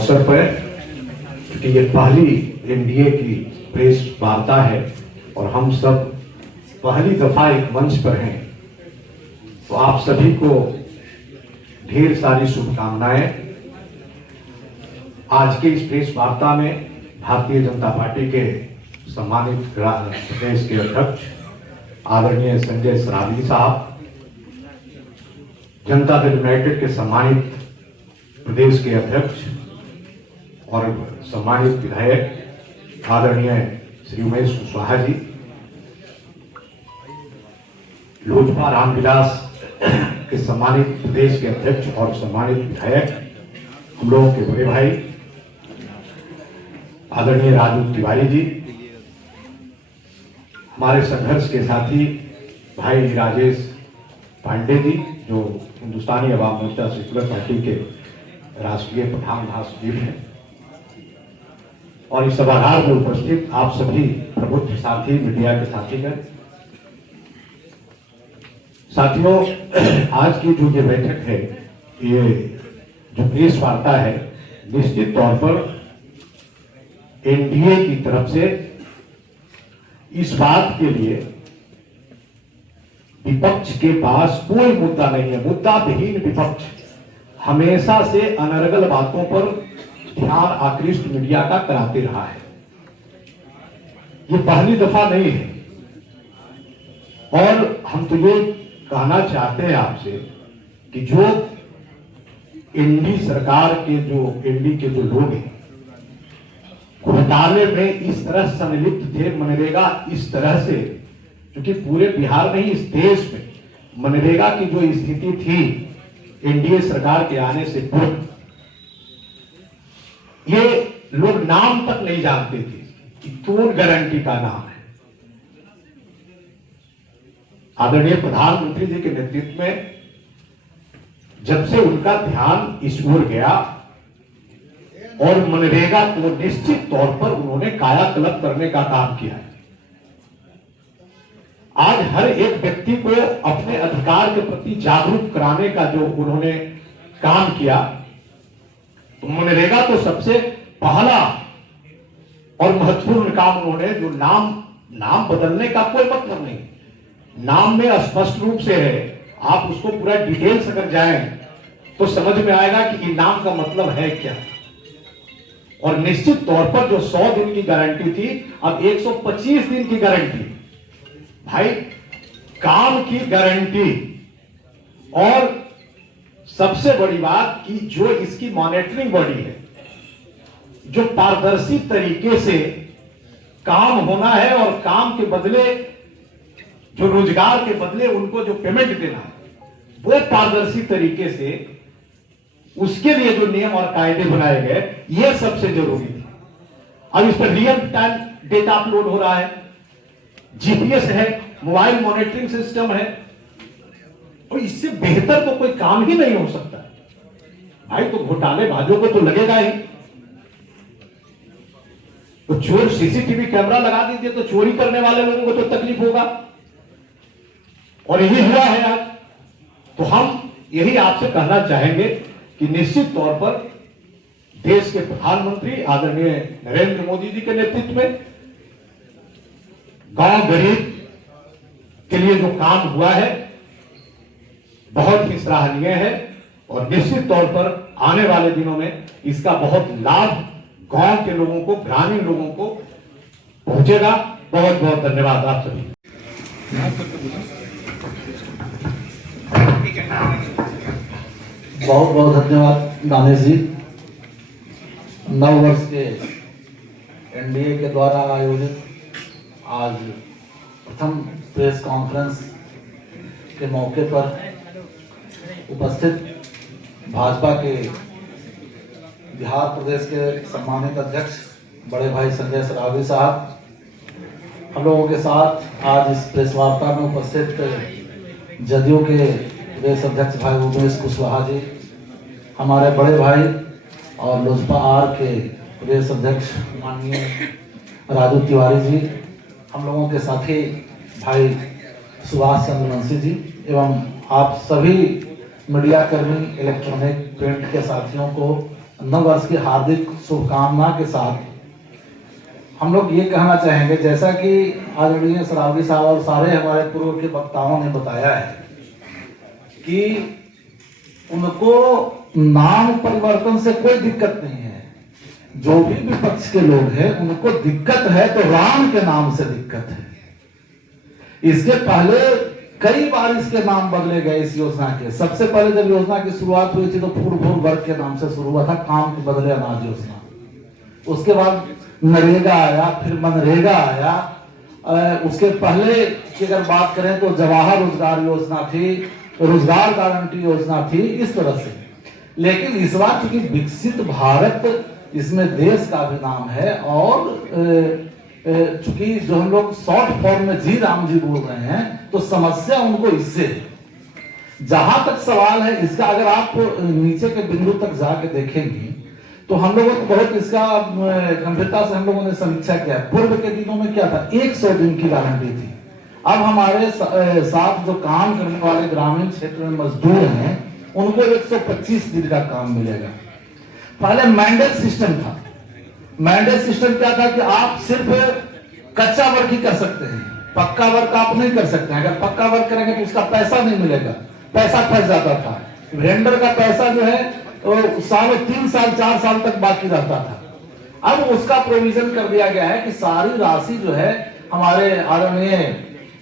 अवसर पर, क्योंकि ये पहली एनडीए की प्रेस वार्ता है और हम सब पहली दफा एक मंच पर हैं, तो आप सभी को ढेर सारी शुभकामनाएं। आज के इस प्रेस वार्ता में भारतीय जनता पार्टी के सम्मानित प्रदेश के अध्यक्ष आदरणीय संजय सरावगी साहब, जनता दल यूनाइटेड के सम्मानित प्रदेश के अध्यक्ष और सम्मानित विधायक आदरणीय श्री उमेश कुशवाहा जी, लोजपा रामविलास के सम्मानित प्रदेश के अध्यक्ष और सम्मानित विधायक, हम लोगों के बड़े भाई आदरणीय राजू तिवारी जी, हमारे संघर्ष के साथी भाई राजेश पांडे जी, जो हिंदुस्तानी अवाम मोर्चा सेकुलर पार्टी के राष्ट्रीय प्रधान महासचिव हैं, और इस सभागार में उपस्थित आप सभी प्रबुद्ध साथी, मीडिया के साथीगण। साथियों, आज की जो ये बैठक है, ये जो प्रेस वार्ता है, निश्चित तौर पर एनडीए की तरफ से इस बात के लिए विपक्ष के पास कोई मुद्दा नहीं है। मुद्दा विहीन विपक्ष हमेशा से अनर्गल बातों पर ध्यान आकृष्ट मीडिया का कराते रहा है। ये पहली दफा नहीं है, और हम तो ये कहना चाहते हैं आपसे कि जो एनडी सरकार के एनडी के जो लोग हैं, घोटाले में इस तरह संलिप्त थे, मनरेगा इस तरह से, क्योंकि पूरे बिहार में ही, इस देश में मनरेगा की जो स्थिति थी एनडीए सरकार के आने से पूर्व, ये लोग नाम तक नहीं जानते थे कि कौन गारंटी का नाम है। आदरणीय प्रधानमंत्री जी के नेतृत्व में जब से उनका ध्यान इस ओर गया और मनरेगा को निश्चित तौर पर उन्होंने कायाकल्प करने का काम किया है। आज हर एक व्यक्ति को अपने अधिकार के प्रति जागरूक कराने का जो उन्होंने काम किया, तो मनरेगा तो सबसे पहला और महत्वपूर्ण काम उन्होंने, जो नाम बदलने का कोई मतलब नहीं, नाम में स्पष्ट रूप से है, आप उसको पूरा डिटेल्स अगर जाएं तो समझ में आएगा कि ये नाम का मतलब है क्या। और निश्चित तौर पर जो 100 दिन की गारंटी थी, अब 125 दिन की गारंटी। भाई, काम की गारंटी, और सबसे बड़ी बात कि जो इसकी मॉनिटरिंग बॉडी है, जो पारदर्शी तरीके से काम होना है और काम के बदले, जो रोजगार के बदले उनको जो पेमेंट देना है, वो पारदर्शी तरीके से, उसके लिए जो नियम और कायदे बनाए गए, ये सबसे जरूरी है। अब इस पर रियल टाइम डेटा अपलोड हो रहा है, जीपीएस है, मोबाइल मॉनिटरिंग सिस्टम है, और इससे बेहतर तो कोई काम ही नहीं हो सकता। भाई, तो घोटालेबाजों को तो लगेगा ही, तो चोर सीसीटीवी कैमरा लगा दीजिए तो चोरी करने वाले लोगों को तो तकलीफ होगा, और यही हुआ है आज। तो हम यही आपसे कहना चाहेंगे कि निश्चित तौर पर देश के प्रधानमंत्री आदरणीय नरेंद्र मोदी जी के नेतृत्व में गांव गरीब के लिए जो काम हुआ है, बहुत ही सराहनीय है, और निश्चित तौर पर आने वाले दिनों में इसका बहुत लाभ गांव के लोगों को, ग्रामीण लोगों को पहुंचेगा। बहुत बहुत धन्यवाद आप सभी। बहुत बहुत धन्यवाद दानेश जी। नव वर्ष के एनडीए के द्वारा आयोजित आज प्रथम प्रेस कॉन्फ्रेंस के मौके पर उपस्थित भाजपा के बिहार प्रदेश के सम्मानित अध्यक्ष बड़े भाई संजय सरावगी साहब, हम लोगों के साथ आज इस प्रेस वार्ता में उपस्थित जदयू के प्रदेश अध्यक्ष भाई उमेश कुशवाहा जी, हमारे बड़े भाई और लोजपा आर के प्रदेश अध्यक्ष माननीय राजू तिवारी जी, हम लोगों के साथी भाई सुभाष चंद्र वंशी जी, एवं आप सभी मीडिया कर्मी, इलेक्ट्रॉनिक प्रिंट के साथियों को नव वर्ष की हार्दिक शुभकामना के साथ हम लोग ये कहना चाहेंगे, जैसा कि आदरणीय सरावगी साहब और सारे हमारे पूर्व के वक्ताओं ने बताया है कि उनको नाम परिवर्तन से कोई दिक्कत नहीं है। जो भी विपक्ष के लोग हैं उनको दिक्कत है तो राम के नाम से दिक्कत है। इसके पहले कई बार इसके नाम बदले गए इस योजना के। सबसे पहले जब योजना की शुरुआत हुई थी तो फूड वर्ग के नाम से शुरू हुआ था, काम के बदले अनाज योजना। उसके बाद नरेगा आया, फिर मनरेगा आया। उसके पहले की अगर बात करें तो जवाहर रोजगार योजना थी, रोजगार गारंटी योजना थी, इस तरह से। लेकिन इस बार चूंकि विकसित भारत इसमें देश का भी नाम है और चूंकि जो हम लोग शॉर्ट फॉर्म में जी राम जी बोल रहे हैं तो समस्या उनको इससे है। जहां तक सवाल है इसका, अगर आप नीचे के बिंदु तक जाके देखेंगे तो हम लोगों को बहुत इसका गंभीरता से हम लोगों ने समीक्षा किया। पूर्व के दिनों में क्या था, 100 दिन की गारंटी थी। अब हमारे साथ जो काम करने वाले ग्रामीण क्षेत्र में मजदूर हैं उनको 125 दिन का काम मिलेगा। पहले मैंडेट सिस्टम था। मैंडेट सिस्टम क्या था कि आप सिर्फ कच्चा वर्क ही कर सकते हैं, पक्का वर्क आप नहीं कर सकते हैं। अगर पक्का वर्क करेंगे तो उसका पैसा नहीं मिलेगा, पैसा फंस जाता था। वेंडर का पैसा जो है सालों 3 साल 4 साल तक बाकी रहता था। अब उसका प्रोविजन कर दिया गया है कि सारी राशि जो है हमारे आदरणीय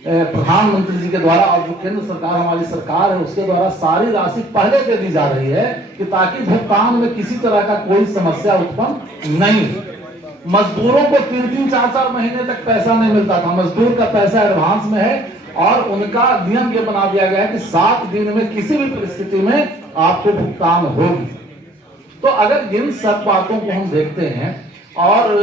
प्रधानमंत्री जी के द्वारा और जो केंद्र सरकार हमारी सरकार है उसके द्वारा सारी राशि पहले दे दी जा रही है कि ताकि भुगतान में किसी तरह का कोई समस्या उत्पन्न नहीं। मजदूरों को 3-3 4-4 महीने तक पैसा नहीं मिलता था। मजदूर का पैसा एडवांस में है और उनका नियम ये बना दिया गया है कि 7 दिन में किसी भी परिस्थिति में आपको भुगतान होगी। तो अगर इन सब बातों को हम देखते हैं और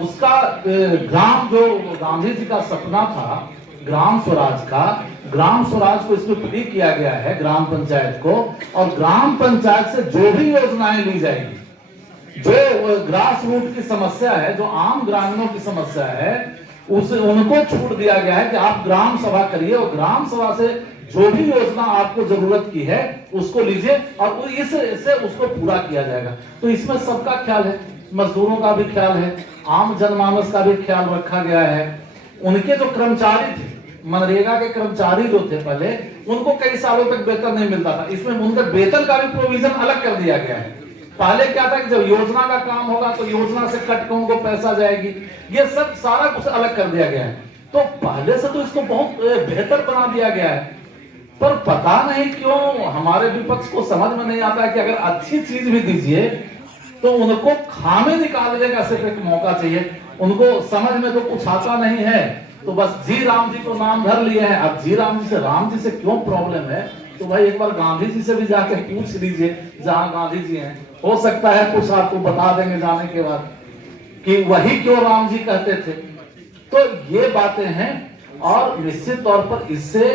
उसका ग्राम जो गांधी जी का सपना था ग्राम स्वराज का, ग्राम स्वराज को इसमें फ्री किया गया है ग्राम पंचायत को। और ग्राम पंचायत से जो भी योजनाएं ली जाएगी, जो ग्रास रूट की समस्या है, जो आम ग्रामीणों की समस्या है, उसे उनको छूट दिया गया है कि आप ग्राम सभा करिए और ग्राम सभा से जो भी योजना आपको जरूरत की है उसको लीजिए और इससे उसको पूरा किया जाएगा। तो इसमें सबका ख्याल है, मजदूरों का भी ख्याल है, आम जनमानस का भी ख्याल रखा गया है। उनके जो कर्मचारी थे, मनरेगा के कर्मचारी जो थे पहले, उनको कई सालों तक वेतन नहीं मिलता था। इसमें उनके वेतन का भी प्रोविजन अलग कर दिया गया है। पहले क्या था कि जब योजना का काम होगा तो योजना से कट के उनको पैसा जाएगी, ये सब सारा कुछ अलग कर दिया गया है। तो पहले से तो इसको बहुत बेहतर बना दिया गया है। पर पता नहीं क्यों हमारे विपक्ष को समझ में नहीं आता है कि अगर अच्छी चीज भी दीजिए तो उनको खामे निकालने का सिर्फ एक मौका चाहिए। उनको समझ में तो कुछ आता नहीं है, तो बस जी राम जी को नाम धर लिए हैं। अब जी राम जी से, राम जी से क्यों प्रॉब्लम है, तो भाई एक बार गांधी जी से भी जाके पूछ लीजिए, जहां गांधी जी हैं। हो सकता है कुछ आपको बता देंगे जाने के बाद कि वही क्यों राम जी कहते थे। तो ये बातें हैं और निश्चित तौर पर इससे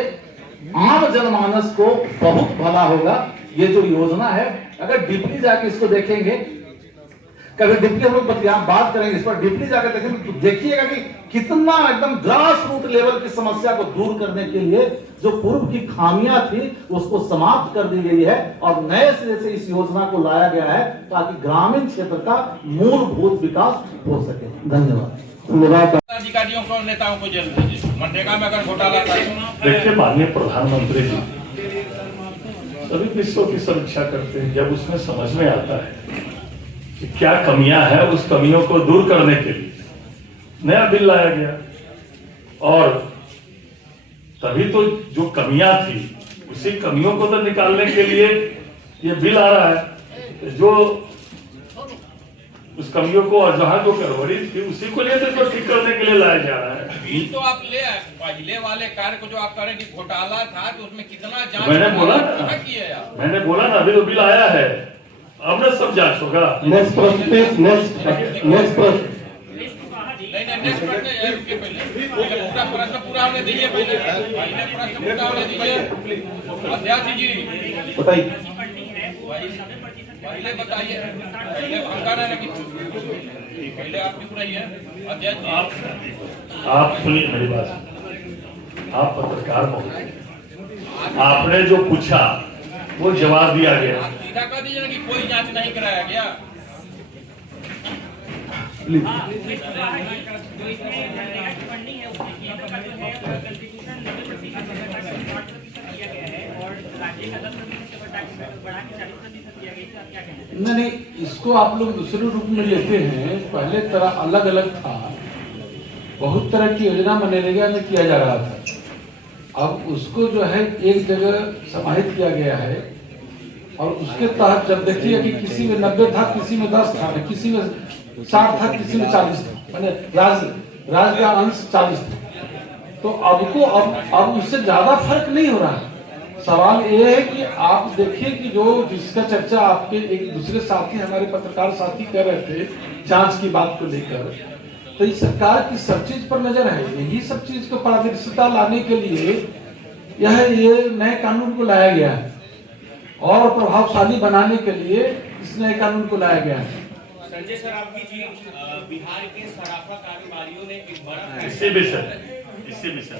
आम जनमानस को बहुत भला होगा। ये जो योजना है, अगर डीपली जाके इसको देखेंगे, कभी डीपली हम लोग बात करेंगे इस पर, डीपली जाकर देखेंगे तो देखिएगा कि कितना एकदम ग्रास रूट लेवल की समस्या को दूर करने के लिए जो पूर्व की खामियां थी उसको समाप्त कर दी गई है और नए सिरे से इस योजना को लाया गया है ताकि ग्रामीण क्षेत्र का मूलभूत विकास हो सके। धन्यवाद। अधिकारियों को, नेताओं को जेल भेजिए। मनरेगा में अगर घोटाला देखिए, माननीय प्रधानमंत्री जी सभी विषयों की समीक्षा करते हैं। जब उसमें समझ में आता है कि क्या कमियां हैं, उस कमियों को दूर करने के लिए नया बिल लाया गया और तभी तो जो कमियां थी उसी कमियों को तो निकालने के लिए ये बिल आ रहा है। जो उस कमियों को और जहां जो गड़बड़ी थी उसी को लेकर तो ठीक करने के लिए लाया जा रहा है। बिल तो आप ले आए, पहले वाले कार्य को जो आप करें कि घोटाला था तो उसमें कितना जांच मैंने बोला ना, अभी तो बिल आया है, अब ना सब जांच होगा। नेक्स्ट प्रश्न पूरा प्रश्न पूरा होने दीजिए। पहले प्रश्न पूरा होने दीजिए। अध्यक्ष जी बताइए, पहले बताइए, पहले हंगाना ना कि पहले आप क्यों रही है। अध्यक्ष जी आप सुनिए मेरी बात, आप पत्रकार महोदय, आपने जो पूछा वो जवाब दिया गया। सीधा कह दीजिए कि कोई जांच नहीं कराया गया। प्लीज। जो इसमें मनरेगा की फंडिंग है उसमें केंद्र का जो है कंट्रीब्यूशन 90% किया गया है और राज्य का 10% से बढ़ा के 40% किया गया है। आप क्या कहना चाहेंगे? नहीं, इसको आप लोग दूसरे रूप में लेते हैं। पहले तरह अलग अलग था, बहुत तरह की योजना मनरेगा में किया जा रहा था। अब उसको जो है एक जगह समाहित किया गया है और उसके तहत जब देखिए कि किसी में 90 था, किसी में 10 था, किसी में 60 था, किसी में 40 था, मैंने राज का अंश 40 था। तो अब उससे ज्यादा फर्क नहीं हो रहा है। सवाल ये है कि आप देखिए कि जो जिसका चर्चा आपके एक दूसरे साथी हमारे पत्रकार साथी कर रहे थे जांच की बात को लेकर, तो इस सरकार की सब चीज पर नजर है। यही सब चीज को पारदर्शिता लाने के लिए ये नए कानून को लाया गया है और प्रभावशाली बनाने के लिए इस नए कानून को लाया गया है। संजय सरावगी जी, बिहार के सराफा कारोबारियों ने एक बड़ा इसी विषय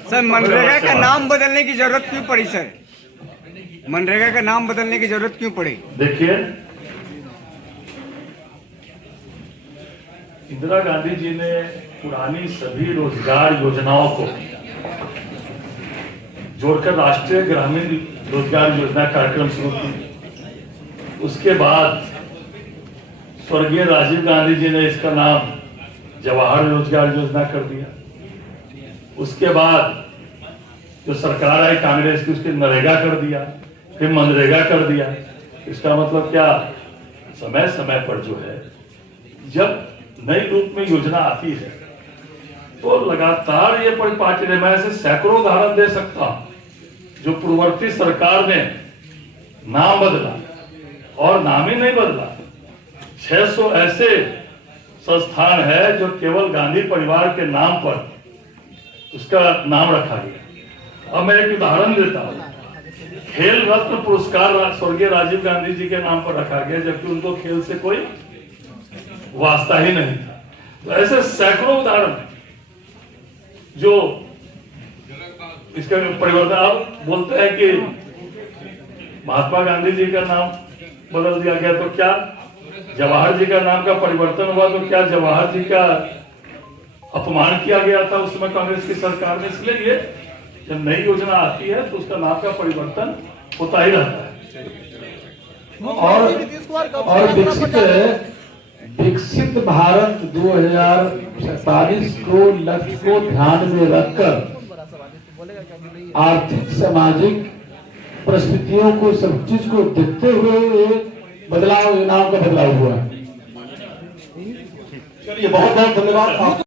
सर, मनरेगा का नाम बदलने की जरूरत क्यों पड़ी सर? मनरेगा का नाम बदलने की जरूरत क्यों पड़ी? देखिए, इंदिरा गांधी जी ने पुरानी सभी रोजगार योजनाओं को जोड़कर राष्ट्रीय ग्रामीण रोजगार योजना कार्यक्रम शुरू की। उसके बाद स्वर्गीय राजीव गांधी जी ने इसका नाम जवाहर रोजगार योजना कर दिया। उसके बाद जो सरकार आई कांग्रेस की, उसके नरेगा कर दिया, फिर मनरेगा कर दिया। इसका मतलब क्या, समय समय पर जो है जब नई रूप में योजना आती है तो लगातार ये परिपाटी है। मैं ऐसे सैकड़ों उदाहरण दे सकता हूं जो पूर्ववर्ती सरकार ने नाम बदला और नाम ही नहीं बदला। 600 ऐसे संस्थान है जो केवल गांधी परिवार के नाम पर उसका नाम रखा गया। अब मैं एक उदाहरण देता हूं, खेल रत्न पुरस्कार स्वर्गीय राजीव गांधी जी के नाम पर रखा गया, जबकि उनको खेल से कोई वास्ता ही नहीं था। तो ऐसे सैकड़ों उदाहरण जो इसका परिवर्तन। आप बोलते हैं कि महात्मा गांधी जी का नाम बदल दिया गया, तो क्या जवाहर जी का नाम का परिवर्तन हुआ? तो क्या जवाहर जी का अपमान किया गया था उस समय कांग्रेस की सरकार में? इसलिए ये जब नई योजना आती है तो उसका नाम का परिवर्तन होता ही रहता है। और विकसित भारत 2047 को लक्ष्य को ध्यान में रखकर आर्थिक सामाजिक परिस्थितियों को सब चीज को देखते हुए बदलाव योजनाओं का बदलाव हुआ है। चलिए, बहुत बहुत धन्यवाद।